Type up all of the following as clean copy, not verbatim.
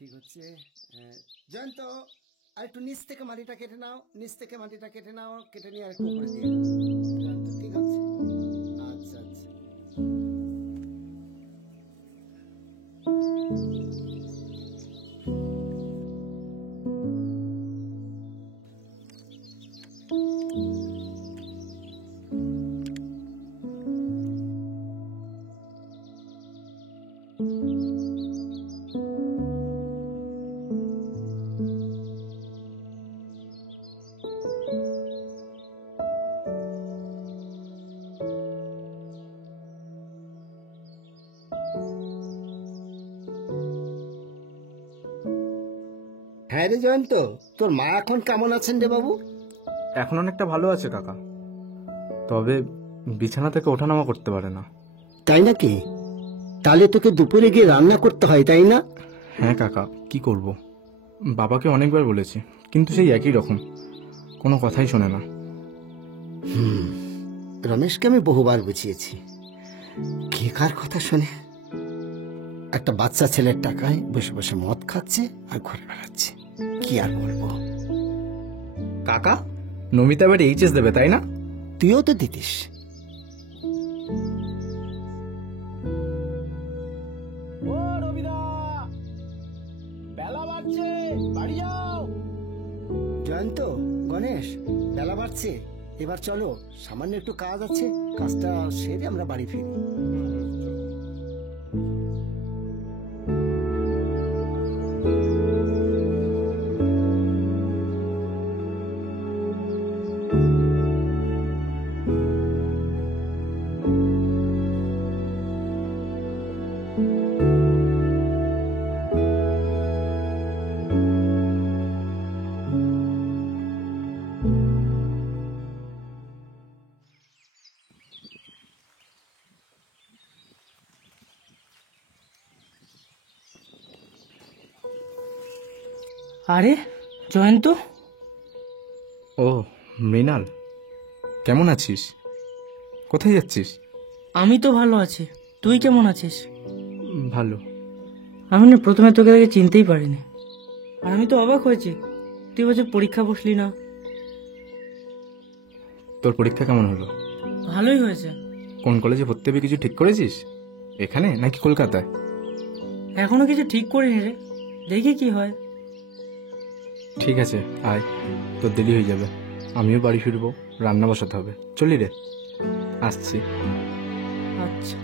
ঠিক হচ্ছে। জয়ন্ত, আর একটু নিচ থেকে মাটিটা কেটে নাও, নিচ থেকে মাটিটা কেটে নাও, কেটে নিয়ে আর একটু উপরে দিয়ে দাও। জয়ন্ত, ঠিক আছে? আচ্ছা আচ্ছা। হ্যাঁ রে জয়ন্ত, তোর মা এখন কেমন আছেন রে বাবু? এখন অনেকটা ভালো আছে কাকা, তবে বিছানা থেকে ওঠানামা করতে পারে না। তাই নাকি? তাহলে তোকে দুপুরে গিয়ে রান্না করতে হয়, তাই না? হ্যাঁ কাকা, কি করব, বাবাকে অনেকবার বলেছি কিন্তু সেই একই রকম, কোনো কথাই শোনে না। রমেশকে আমি বহুবার বুঝিয়েছি, কে কার কথা শোনে? একটা বাচ্চা ছেলের টাকায় বসে বসে মদ খাচ্ছে আর ঘুরে বেড়াচ্ছে, কি আর বলবো। কাকা, নমিতা এবার এইচএস দেবে তাই না? তুইও তো দিতিস। জয়ন্ত, গণেশ, বেলা বাড়ছে, এবার চলো, সামান্য একটু কাজ আছে, কাজটা সেরে আমরা বাড়ি ফিরি। আরে জয়ন্ত, ও মৃণাল, কেমন আছিস? কোথায় যাচ্ছিস? আমি তো ভালো আছি, তুই কেমন আছিস? ভালো। আমি না প্রথমে তোকে দেখে চিনতেই পারিনি, আর আমি তো অবাক হয়েছি তুই বছর পরীক্ষা বসলি না। তোর পরীক্ষা কেমন হলো? ভালোই হয়েছে। কোন কলেজে ভর্তি হবে কিছু ঠিক করেছিস? এখানে নাকি কলকাতায়? এখনো কিছু ঠিক করিনি রে, দেখি কি হয়। ঠিক আছে, আয়, তোর দেরি হয়ে যাবে, আমিও বাড়ি ফিরবো, রান্না বসাতে হবে। চলি রে, আসছি। আচ্ছা।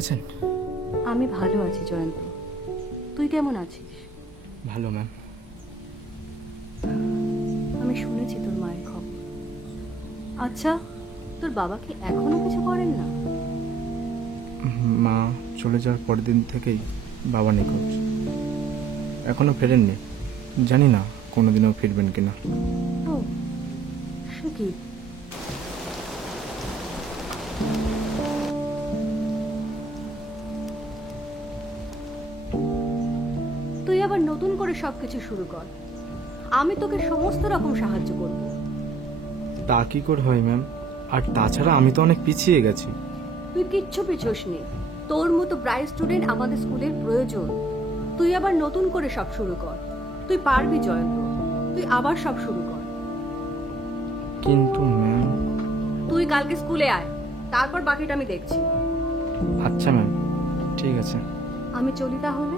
আছেন? আমি ভালো আছি জয়ন্ত, তুই কেমন আছিস? ভালো ম্যাম। আমি শুনেছি তোর মায়ের খবর। আচ্ছা, তোর বাবা কি এখনো কিছু করেন না? মা চলে যাওয়ার পরের দিন থেকেই বাবা নিখোঁজ, এখনো ফেরেননি। জানি না কোনোদিনও ফিরবেন কিনা। ও, সে কি? তুই আবার নতুন করে সবকিছু শুরু কর, আমি তোকে সমস্ত রকম সাহায্য করব। তা কি করে হয় ম্যাম? আর তাছাড়া আমি তো অনেক পিছিয়ে গেছি। তুই কিচ্ছু পিছোস নি, তোর মতো ব্রাইট স্টুডেন্ট আমাদের স্কুলের প্রয়োজন। তুই আবার নতুন করে সব শুরু কর, তুই পারবি জয়ন্ত, তুই আবার সব শুরু কর। কিন্তু ম্যাম। তুই কালকে স্কুলে আয়, তারপর বাকিটা আমি দেখছি। আচ্ছা ম্যাম, ঠিক আছে। আমি চলি তাহলে।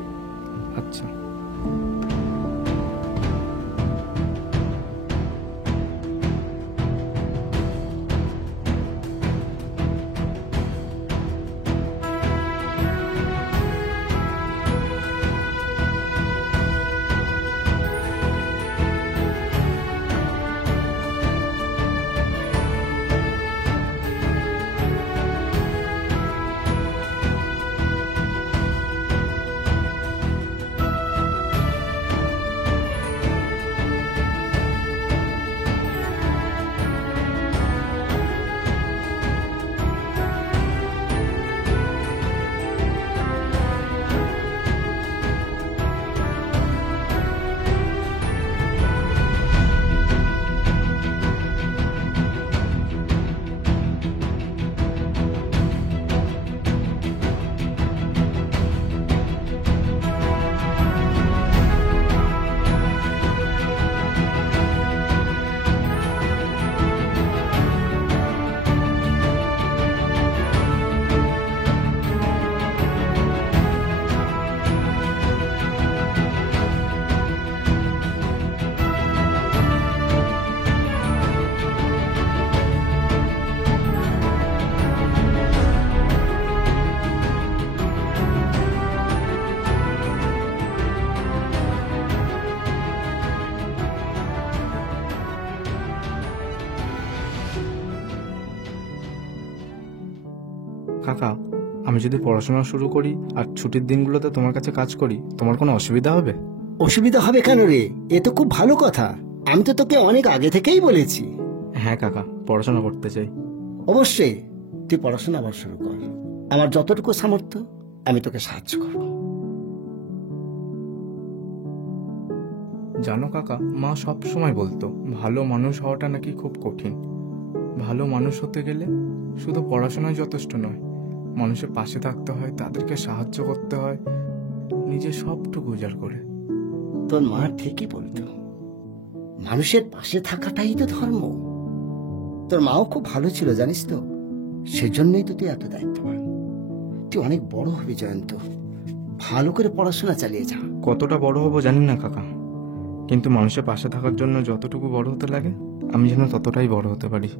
আচ্ছা। কাকা, আমি যদি পড়াশোনা শুরু করি আর ছুটির দিনগুলোতে তোমার কাছে কাজ করি, তোমার কোনো অসুবিধা হবে? অসুবিধা হবে কেন রে? এ তো খুব ভালো কথা। আমি তো তোকে অনেক আগে থেকেই বলেছি। হ্যাঁ কাকা, পড়াশোনা করতে চাই। অবশ্যই তুই পড়াশোনা আবার শুরু কর। আমার যতটুকু সামর্থ্য আমি তোকে সাহায্য করব। জানো কাকা, মা সব সময় বলতো ভালো মানুষ হওয়াটা নাকি খুব কঠিন। ভালো মানুষ হতে গেলে শুধু পড়াশোনায় যথেষ্ট নয়, মানুষের পাশে থাকতে হয়, তাদেরকে সাহায্য করতে হয়, নিজে সবটুকু উজাড় করে। তোর মা ঠিকই বলতো, মানুষের পাশে থাকাটাই তো ধর্ম। তোর মাও খুব ভালো ছিল জানিস তো, সেজন্যই তো তুই এত দায়িত্ববান। তুই অনেক বড় হবি জয়ন্ত, ভালো করে পড়াশোনা চালিয়ে যা। কতটা বড় হবো জানি না কাকা, কিন্তু মানুষের পাশে থাকার জন্য যতটুকু বড় হতে লাগে আমি যেন ততটাই বড় হতে পারি।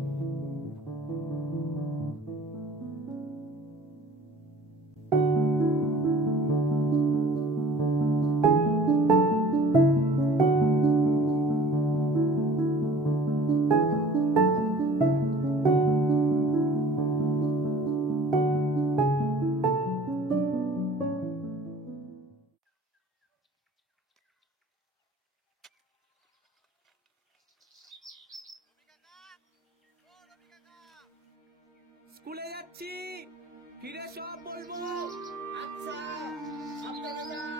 স্কুলে যাচ্ছি, ফিরে সব বলবো। আচ্ছা, সাবধানে যা।